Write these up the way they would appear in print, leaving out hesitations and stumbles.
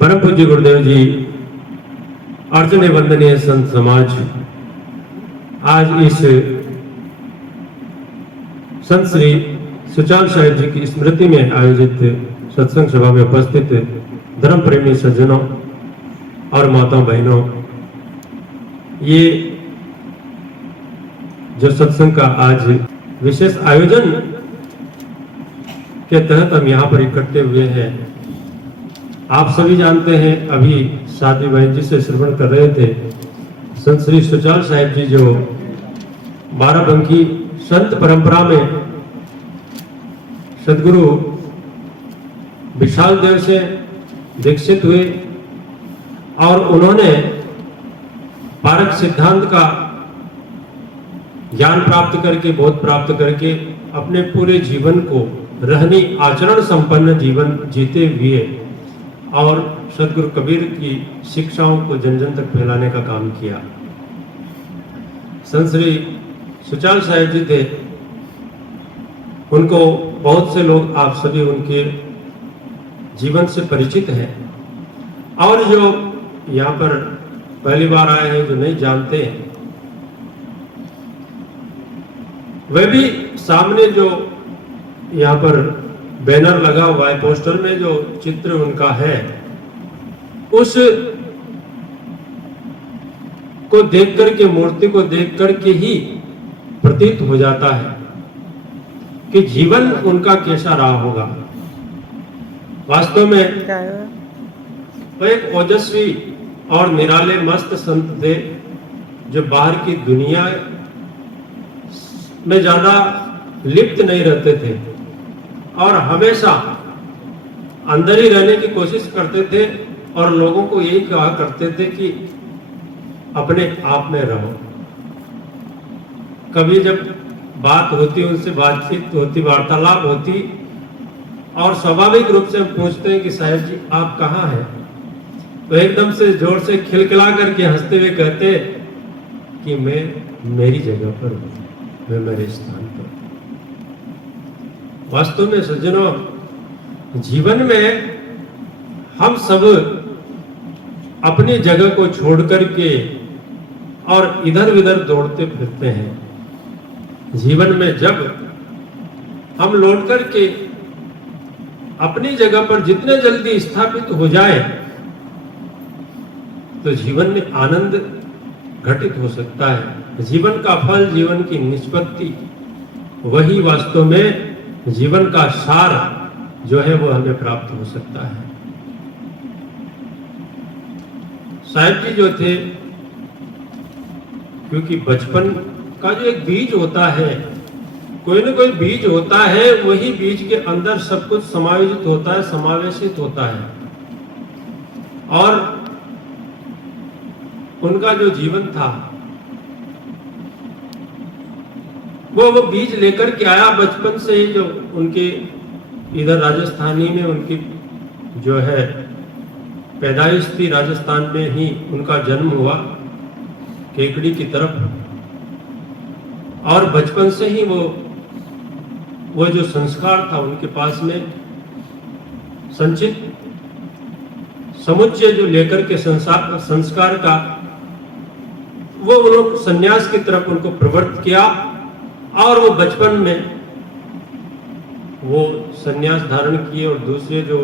परम पूज्य गुरुदेव जी, अर्चने वंदनीय संत समाज आज इस संत श्री सुचाल साहिब जी की स्मृति में आयोजित सत्संग सभा में उपस्थित धर्म प्रेमी सज्जनों और माताओं बहनों, ये जो सत्संग का आज विशेष आयोजन के तहत हम यहाँ पर इकट्ठे हुए हैं, आप सभी जानते हैं। अभी साथी बहन जी से श्रवण कर रहे थे, संत श्री सुचाल साहिब जी जो बाराबंकी संत परंपरा में सदगुरु विशाल देव से दीक्षित हुए और उन्होंने पारक सिद्धांत का ज्ञान प्राप्त करके, बोध प्राप्त करके अपने पूरे जीवन को रहनी आचरण संपन्न जीवन जीते हुए और सदगुरु कबीर की शिक्षाओं को जन जन तक फैलाने का काम किया। संत श्री सुचाल साहिब जी थे, उनको बहुत से लोग, आप सभी उनके जीवन से परिचित हैं, और जो यहाँ पर पहली बार आए हैं, जो नहीं जानते हैं, वे भी सामने जो यहाँ पर बैनर लगा हुआ है, पोस्टर में जो चित्र उनका है, उस को देख करके, मूर्ति को देख करके ही प्रतीत हो जाता है कि जीवन उनका कैसा रहा होगा। वास्तव में वो एक ओजस्वी और निराले मस्त संत थे, जो बाहर की दुनिया में ज्यादा लिप्त नहीं रहते थे और हमेशा अंदर ही रहने की कोशिश करते थे और लोगों को यही कहा करते थे कि अपने आप में रहो। कभी जब बात होती, उनसे बातचीत होती, वार्तालाप होती, और स्वाभाविक रूप से हम पूछते हैं कि साहब जी आप कहाँ हैं, तो एकदम से जोर से खिलखिला करके हंसते हुए कहते कि मैं मेरी जगह पर हूं, मैं मेरे स्थान पर। वास्तव में सज्जनों, जीवन में हम सब अपनी जगह को छोड़ करके और इधर उधर दौड़ते फिरते हैं। जीवन में जब हम लौट करके अपनी जगह पर जितने जल्दी स्थापित हो जाए, तो जीवन में आनंद घटित हो सकता है। जीवन का फल, जीवन की निष्पत्ति, वही वास्तव में जीवन का सार जो है वो हमें प्राप्त हो सकता है। साहिब जी जो थे, क्योंकि बचपन का जो एक बीज होता है, कोई ना कोई बीज होता है, वही बीज के अंदर सब कुछ समायोजित होता है, समावेशित होता है, और उनका जो जीवन था वो बीज लेकर के आया बचपन से ही। जो उनके इधर राजस्थानी में उनकी जो है पैदाइश थी, राजस्थान में ही उनका जन्म हुआ, केकड़ी की तरफ, और बचपन से ही वो जो संस्कार था उनके पास में संचित समुच्चय जो लेकर के संस्कार का, वो उन्होंने संन्यास की तरफ उनको प्रवृत्त किया, और वो बचपन में वो संन्यास धारण किए और दूसरे जो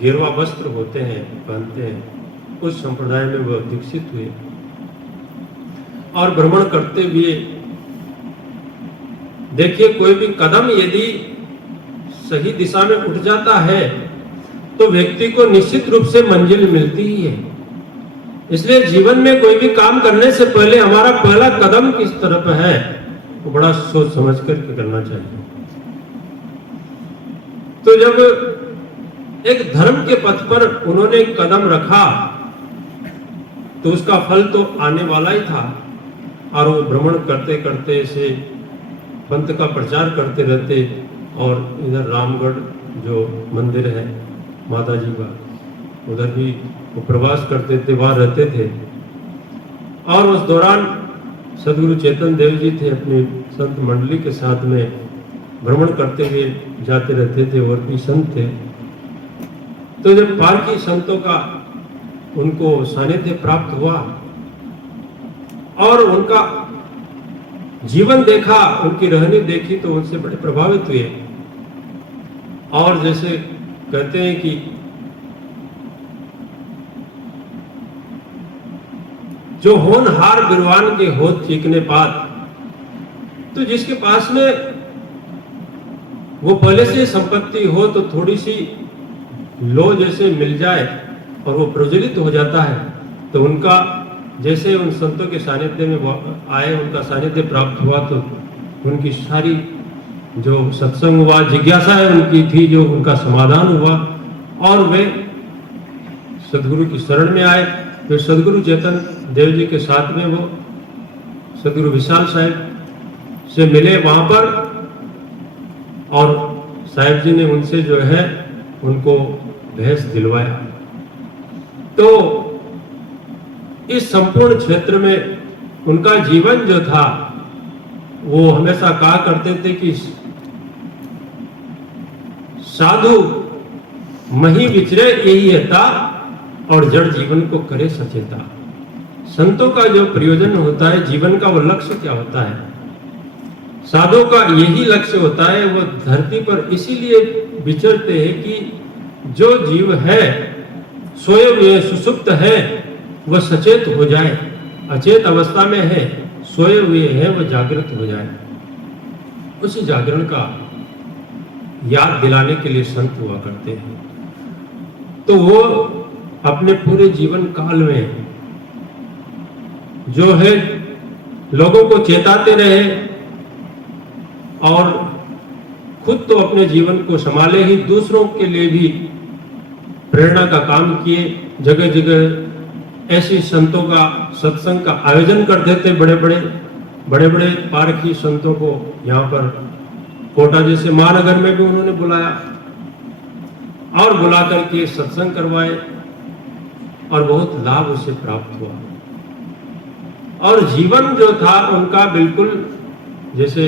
गेरुआ वस्त्र होते हैं, पहनते हैं, उस संप्रदाय में वो दीक्षित हुए और भ्रमण करते हुए, देखिए कोई भी कदम यदि सही दिशा में उठ जाता है तो व्यक्ति को निश्चित रूप से मंजिल मिलती ही है। इसलिए जीवन में कोई भी काम करने से पहले हमारा पहला कदम किस तरफ है, वो बड़ा सोच समझ करके करना चाहिए। तो जब एक धर्म के पथ पर उन्होंने कदम रखा, तो उसका फल तो आने वाला ही था, और वो भ्रमण करते करते से पंथ का प्रचार करते रहते, और इधर रामगढ़ जो मंदिर है माता जी का, उधर भी वो प्रवास करते थे, वहां रहते थे। और उस दौरान सदगुरु चेतन देव जी थे, अपनी संत मंडली के साथ में भ्रमण करते हुए जाते रहते थे, और भी संत थे। तो जब पारखी संतों का उनको सानिध्य प्राप्त हुआ और उनका जीवन देखा, उनकी रहनी देखी, तो उनसे बड़े प्रभावित हुए। और जैसे कहते हैं कि जो होनहार बिरवान के होत चीकने पात, तो जिसके पास में वो पहले से संपत्ति हो तो थोड़ी सी लो जैसे मिल जाए और वो प्रज्वलित हो जाता है, तो उनका जैसे उन संतों के सानिध्य में आए, उनका सानिध्य प्राप्त हुआ, तो उनकी सारी जो सत्संग हुआ, जिज्ञासाएं उनकी थी, जो उनका समाधान हुआ और वे सदगुरु की शरण में आए। फिर सदगुरु चेतन देव जी के साथ में वो सदगुरु विशाल साहब से मिले वहां पर, और साहब जी ने उनसे जो है उनको भैंस दिलवाया। तो इस संपूर्ण क्षेत्र में उनका जीवन जो था, वो हमेशा कहा करते थे कि साधु मही विचरे यही था और जड़ जीवन को करे सचेता। संतों का जो प्रयोजन होता है जीवन का, वो लक्ष्य क्या होता है? साधुओं का यही लक्ष्य होता है। वो धरती पर इसीलिए विचरते हैं कि जो जीव है सोए हुए सुसुप्त है वह सचेत हो जाए, अचेत अवस्था में है, सोए हुए है वह जागृत हो जाए। उसी जागरण का याद दिलाने के लिए संत हुआ करते हैं। तो वो अपने पूरे जीवन काल में जो है लोगों को चेताते रहे और खुद तो अपने जीवन को संभाले ही, दूसरों के लिए भी प्रेरणा का काम किए। जगह जगह ऐसी संतों का सत्संग का आयोजन करते थे। बड़े बड़े पारखी संतों को यहाँ पर कोटा जैसे महानगर में भी उन्होंने बुलाया और बुला करके सत्संग करवाए और बहुत लाभ उसे प्राप्त हुआ। और जीवन जो था उनका बिल्कुल जैसे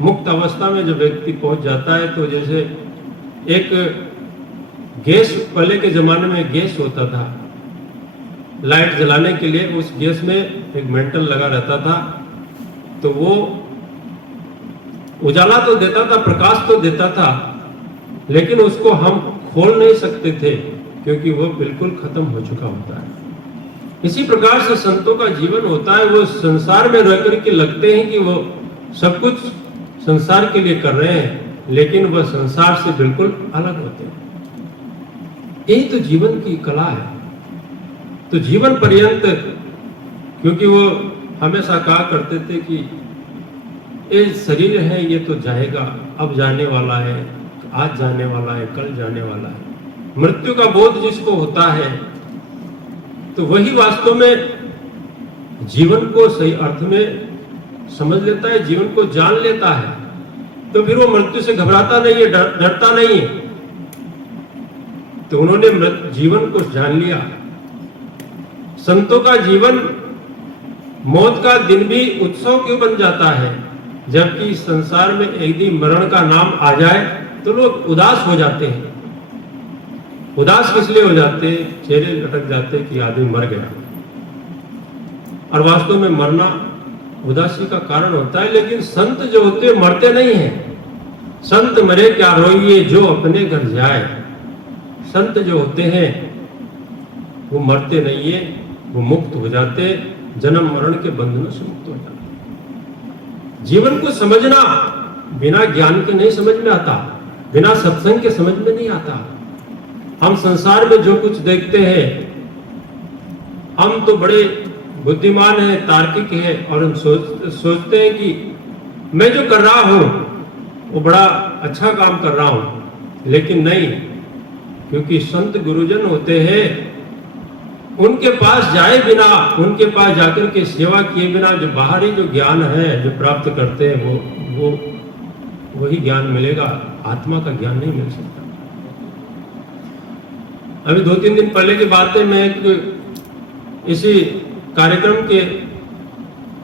मुक्त अवस्था में जब व्यक्ति पहुंच जाता है, तो जैसे एक गैस, पहले के जमाने में गैस होता था लाइट जलाने के लिए, उस गैस में एक मेंटल लगा रहता था, तो वो उजाला तो देता था, प्रकाश तो देता था, लेकिन उसको हम खोल नहीं सकते थे क्योंकि वो बिल्कुल खत्म हो चुका होता है। इसी प्रकार से संतों का जीवन होता है। वो संसार में रह करके लगते हैं कि वो सब कुछ संसार के लिए कर रहे हैं, लेकिन वह संसार से बिल्कुल अलग होते हैं। यही तो जीवन की कला है। तो जीवन पर्यंत, क्योंकि वो हमेशा कहा करते थे कि ये शरीर है ये तो जाएगा, अब जाने वाला है, आज जाने वाला है, कल जाने वाला है। मृत्यु का बोध जिसको होता है तो वही वास्तव में जीवन को सही अर्थ में समझ लेता है, जीवन को जान लेता है। तो फिर वो मृत्यु से घबराता नहीं है, डरता नहीं है। तो उन्होंने जीवन को जान लिया। संतों का जीवन, मौत का दिन भी उत्सव क्यों बन जाता है? जबकि संसार में एक दिन मरण का नाम आ जाए तो लोग उदास हो जाते हैं। उदास किस लिए हो जाते? चेहरे लटक जाते कि आदमी मर गया। और वास्तव में मरना उदासी का कारण होता है। लेकिन संत जो होते हैं मरते नहीं हैं। संत मरे क्या रोइए जो अपने घर जाए। संत जो होते हैं वो मरते नहीं है, वो मुक्त हो जाते, जन्म मरण के बंधनों से मुक्त हो जाते। जीवन को समझना बिना ज्ञान के नहीं समझ में आता, बिना सत्संग के समझ में नहीं आता। हम संसार में जो कुछ देखते हैं, हम तो बड़े बुद्धिमान हैं, तार्किक हैं, और हम सोचते हैं कि मैं जो कर रहा हूं वो बड़ा अच्छा काम कर रहा हूं। लेकिन नहीं, क्योंकि संत गुरुजन होते हैं, उनके पास जाए बिना, उनके पास जाकर के सेवा किए बिना जो बाहरी जो ज्ञान है जो प्राप्त करते हैं वो वही ज्ञान मिलेगा। आत्मा का ज्ञान नहीं मिल सकता। अभी 2-3 दिन पहले की बात है, मैं एक इसी कार्यक्रम के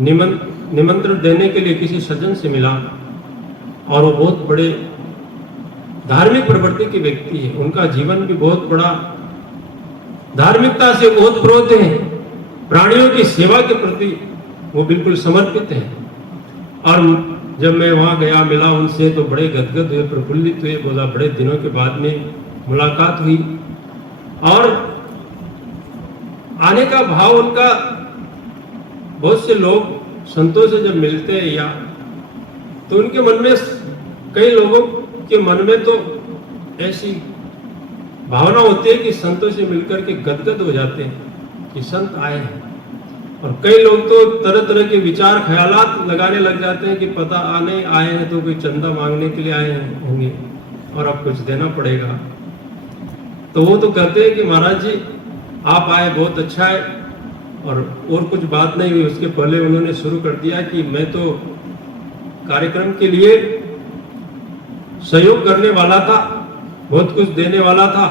निमंत्रण देने के लिए किसी सज्जन से मिला और वो बहुत बड़े धार्मिक प्रवृत्ति के व्यक्ति है, उनका जीवन भी बहुत बड़ा धार्मिकता से ओतप्रोत है, प्राणियों की सेवा के प्रति वो बिल्कुल समर्पित है। और जब मैं वहां गया, मिला उनसे, तो बड़े गदगद हुए, प्रफुल्लित हुए, बोला बड़े दिनों के बाद में मुलाकात हुई। और आने का भाव उनका, बहुत से लोग संतों से जब मिलते हैं या तो उनके मन में, कई लोगों के मन में तो ऐसी भावना होती है कि संतों से मिलकर के गदगद हो जाते हैं कि संत आए हैं। और कई लोग तो तरह तरह के विचार ख्यालात लगाने लग जाते हैं कि पता आने आए हैं तो कोई चंदा मांगने के लिए आए होंगे और अब कुछ देना पड़ेगा। तो वो तो कहते हैं कि महाराज जी आप आए, बहुत अच्छा है, और कुछ बात नहीं हुई। उसके पहले उन्होंने शुरू कर दिया कि मैं तो कार्यक्रम के लिए सहयोग करने वाला था, बहुत कुछ देने वाला था,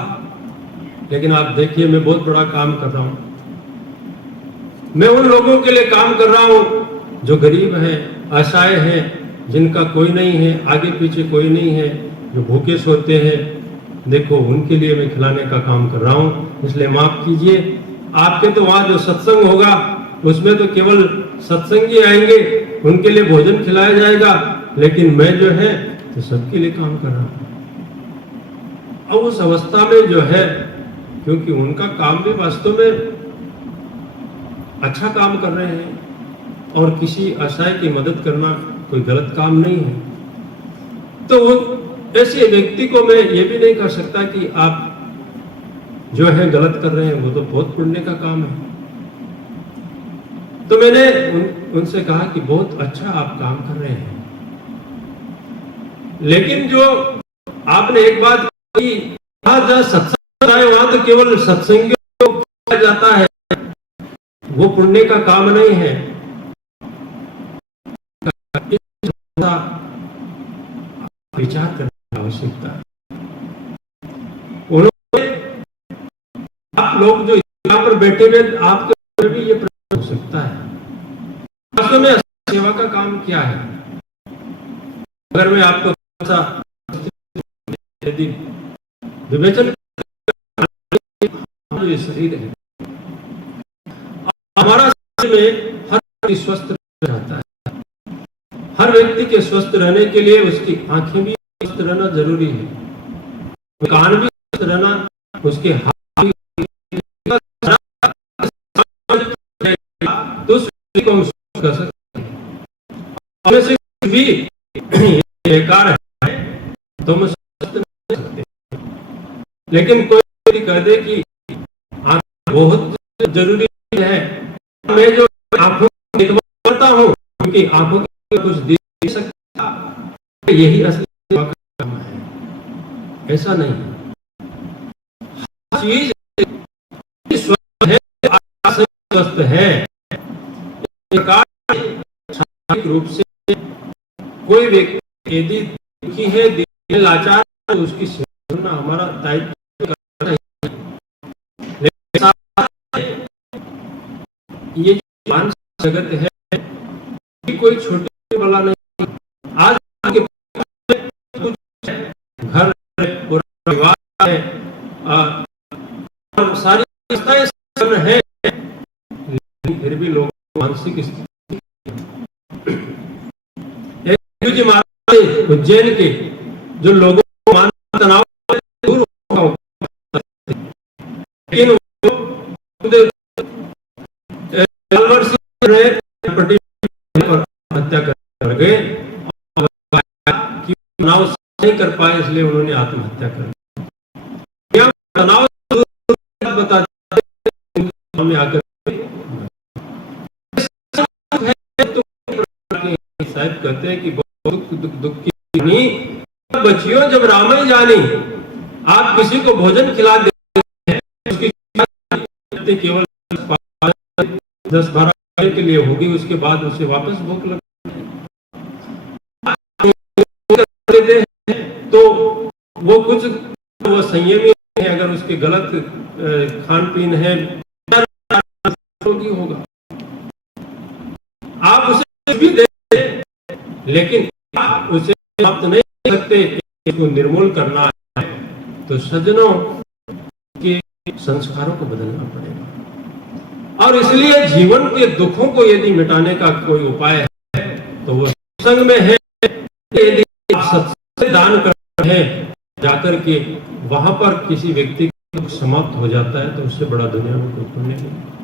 लेकिन आप देखिए मैं बहुत बड़ा काम कर रहा हूं। मैं उन लोगों के लिए काम कर रहा हूं जो गरीब हैं, असहाय हैं, जिनका कोई नहीं है, आगे पीछे कोई नहीं है, जो भूखे सोते हैं, देखो उनके लिए मैं खिलाने का काम कर रहा हूं। इसलिए माफ कीजिए, आपके तो वहां जो सत्संग होगा उसमें तो केवल सत्संगी आएंगे, उनके लिए भोजन खिलाया जाएगा, लेकिन मैं जो है तो सबके लिए काम कर रहा हूं। अब उस अवस्था में जो है, क्योंकि उनका काम भी वास्तव में अच्छा काम कर रहे हैं और किसी असहाय की मदद करना कोई गलत काम नहीं है, तो ऐसे व्यक्ति को मैं ये भी नहीं कह सकता कि आप जो है गलत कर रहे हैं, वो तो बहुत पुण्य का काम है। तो मैंने उनसे कहा कि बहुत अच्छा आप काम कर रहे हैं, लेकिन जो आपने एक बात कही, जहाँ सत्संग है वहां तो केवल सत्संगियों को किया जाता है, वो पुण्य का काम नहीं है। विचार करने की आवश्यकता है। उन्होंने, आप लोग जो यहाँ पर बैठे हुए, आपके भी ये प्रश्न हो सकता है, वास्तव में सेवा का काम क्या है? अगर मैं आपको यदि विवेचन, ये शरीर है, हमारा शरीर में हर व्यक्ति स्वस्थ रहता है। हर व्यक्ति के स्वस्थ रहने के लिए उसकी आंखें भी स्वस्थ रहना जरूरी है, कान भी स्वस्थ रहना, उसके हाथ भी, तो उस व्यक्ति को हम स्वस्थ कर सकते हैं। से भी बेकार है तो हम स्वस्थ नहीं कर सकते। लेकिन कोई व्यक्ति कह दे कि आंखें बहुत जरूरी है, मैं जो आंखों देखता हूं क्योंकि आंखों के कुछ देख सकता, यही असली सेवा का काम है। ऐसा नहीं, चीज स्वस्थ है, स्वस्थ है, शारीरिक रूप से कोई व्यक्ति यदि दुखी है, लाचार, तो उसकी सेवा करना हमारा दायित्व। ये जो मानसिक जगत है, कोई छोटी वाला नहीं। आज के कुछ घर परिवार है और सारी व्यवस्थाएं है, लेकिन फिर भी लोग मानसिक स्थिति, जी महाराज उज्जैन के जो लोगों को मानसिक तनाव दूर होगा, लेकिन हत्या कर गए, तनाव नहीं कर पाए, इसलिए उन्होंने आत्महत्या कर ली। तनाव बता आकर साहब कहते हैं कि दुख की नहीं बचियो जब राम ही जानी। आप किसी को भोजन खिला देते हैं, उसकी केवल 10-12 के लिए होगी, उसके बाद उसे वापस भूख लग देते हैं, तो वो कुछ वो संयमी है। अगर उसके गलत खान पीन है होगा, आप उसे भी दे, लेकिन आप उसे समाप्त नहीं कर सकते। इसको निर्मूल करना है तो सज्जनों के संस्कारों को बदलना पड़ेगा। और इसलिए जीवन के दुखों को यदि मिटाने का कोई उपाय है तो वो सत्संग में है। यदि आप सत्संग दान कर रहे हैं जाकर के वहां पर किसी व्यक्ति का दुख समाप्त हो जाता है तो उससे बड़ा दुनिया में कोई पुण्य नहीं।